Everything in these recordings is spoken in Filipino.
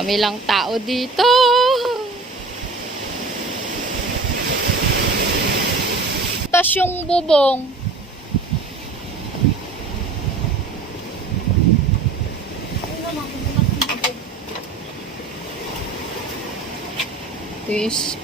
Kami lang tao dito. Tas yung bubong. This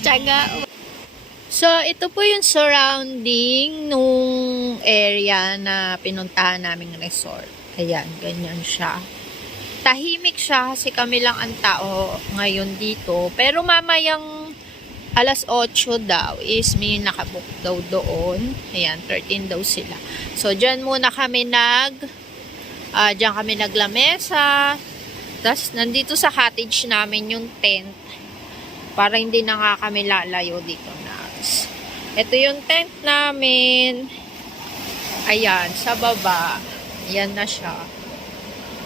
tsaga. So, ito po yung surrounding nung area na pinuntahan naming resort. Ayan, ganyan siya. Tahimik siya kasi kami lang ang tao ngayon dito. Pero mamayang alas 8 daw is may nakabook daw doon. Ayan, 13 daw sila. So, dyan muna kami dyan kami naglamesa. Tapos, nandito sa cottage namin yung tent. Para hindi na nga kami lalayo dito na. Ito yung tent namin. Ayan, sa baba. Ayan na siya.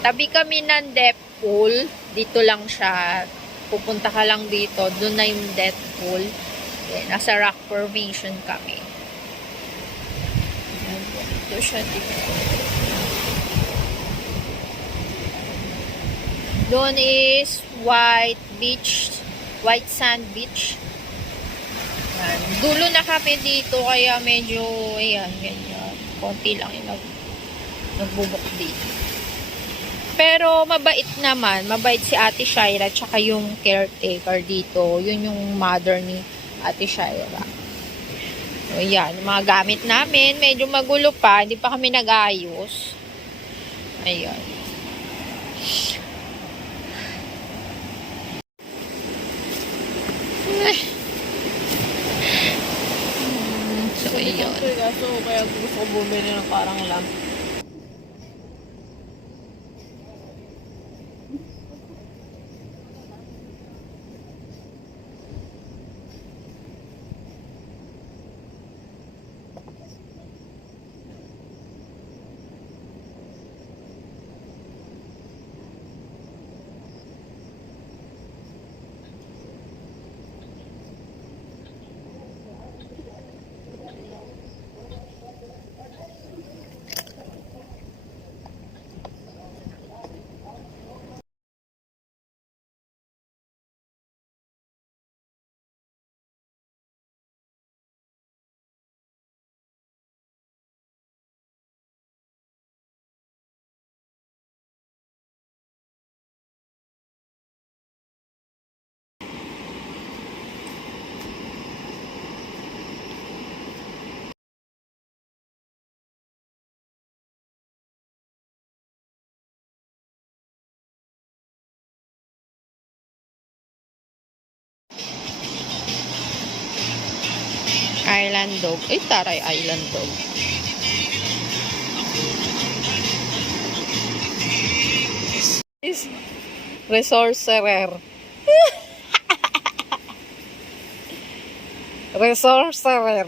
Tabi kami ng deep pool. Dito lang siya. Pupunta ka lang dito. Doon na yung deep pool. Ayan, nasa rock formation kami. Ayan, ito siya dito. Doon is white beach. White sand beach. Ayan. Dulo na kami dito kaya medyo ayan, ganyan. Konti lang yung nagbubok dito. Pero mabait naman. Mabait si Ate Shaira tsaka yung caretaker dito. Yun yung mother ni Ate Shaira. So, ayan. Yung mga gamit namin. Medyo magulo pa. Hindi pa kami nag-ayos. Ayan. So, yun. So, kaya gusto ko bumili ng parang lamp. Island dog. Ay, taray, island dog. Resorcerer. Resorcerer.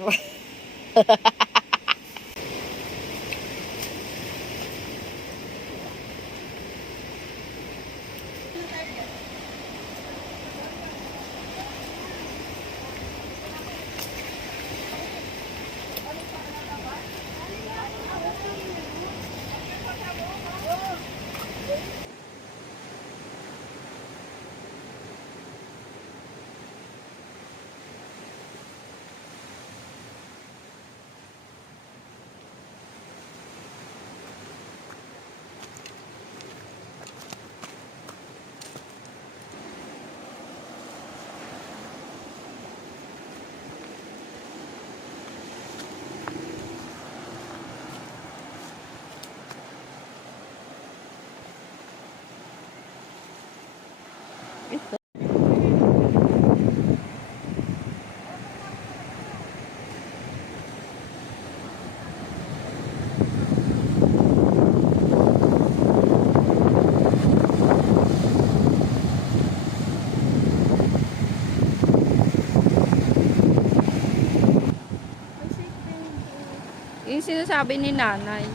sinasabi ni nanay.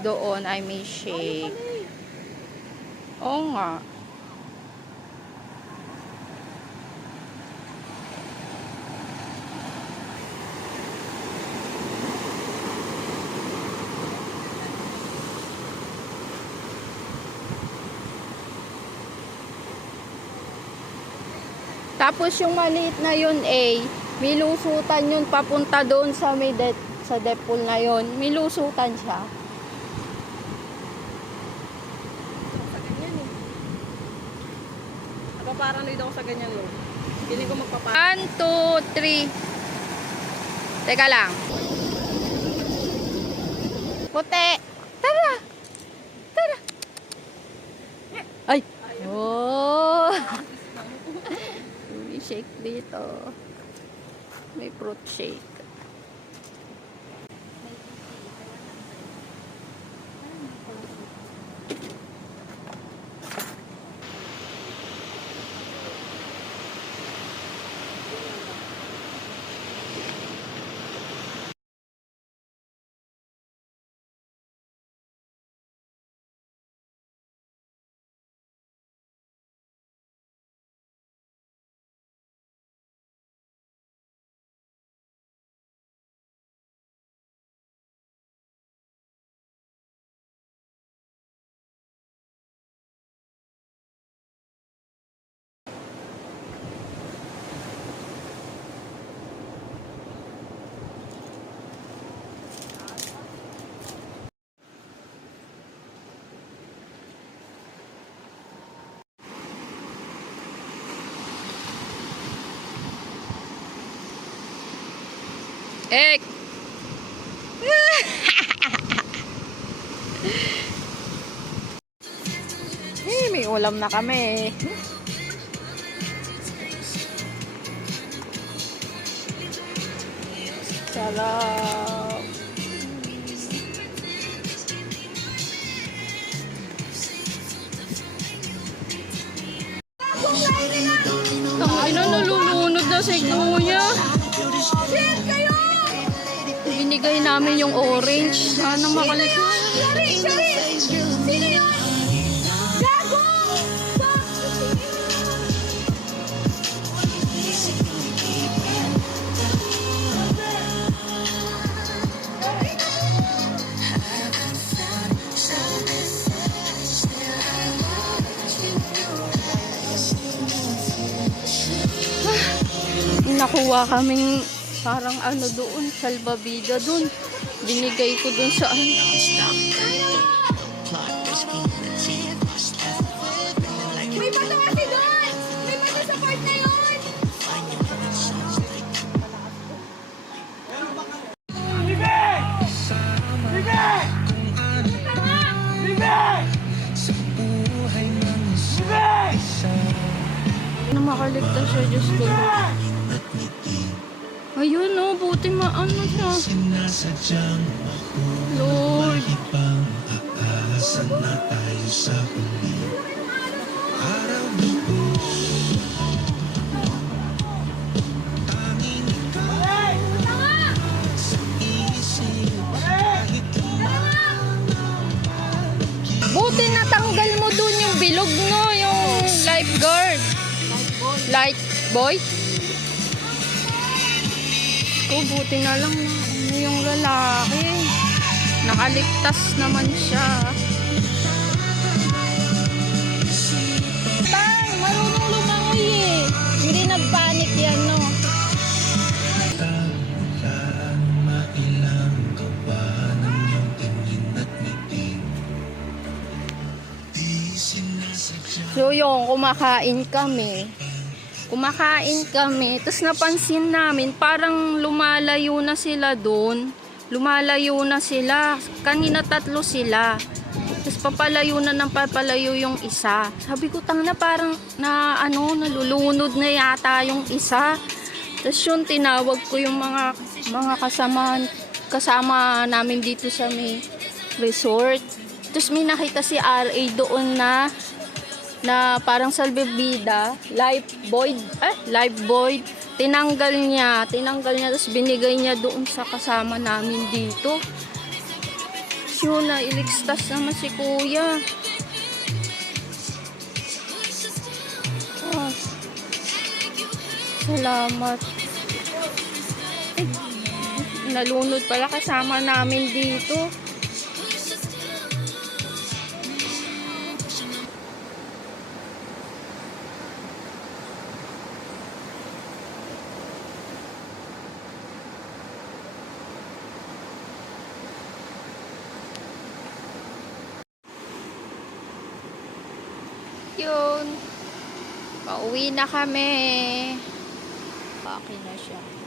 Doon ay may shake. Oo nga. Tapos yung maliit na yun, may lusutan yun papunta doon sa sa depot na yun. May lusutan siya. Sa ganyan eh. Napaparanoid ako sa ganyan lo. Hindi ko magpaparanoid. 1, 2, 3. Teka lang. Puti. Tara. Tara. Ay. Oh. May shake dito. May fruit shake. Ek! May ulam na kami. Sarap. Ina, nalulunod na si Kuya. Binigay namin yung orange. Sana makalit. Sino yun? Gago! Nakuha kaming parang ano doon, salbabida doon. Binigay ko doon sa ano. May mata kasi doon! May mata sa part na yun! Na makaligtas siya, Diyos ko. Ayun no, buti maano siya. Lord. Buti natanggal mo dun yung bilog no, yung lifeguard. Life boy? Oh, buti na lang na ano yung lalaki. Nakaligtas naman siya. Tang, marunong lumangoy eh. Hindi nagpanik yan, no? So yung kumakain kami. Tapos napansin namin, parang lumalayo na sila doon. Lumalayo na sila. Kanina 3 sila. Tapos papalayo yung isa. Sabi ko, tangina, parang nalulunod na yata yung isa. Tapos yun, tinawag ko yung mga kasama namin dito sa may resort. Tapos may nakita si RA doon na parang salbabida, life void. tinanggal niya, tapos binigay niya doon sa kasama namin dito. Yun na, iligstas naman si kuya. Ah, salamat. Nalunod pala kasama namin dito. Yun. Pauwi na kami. Okay na siya.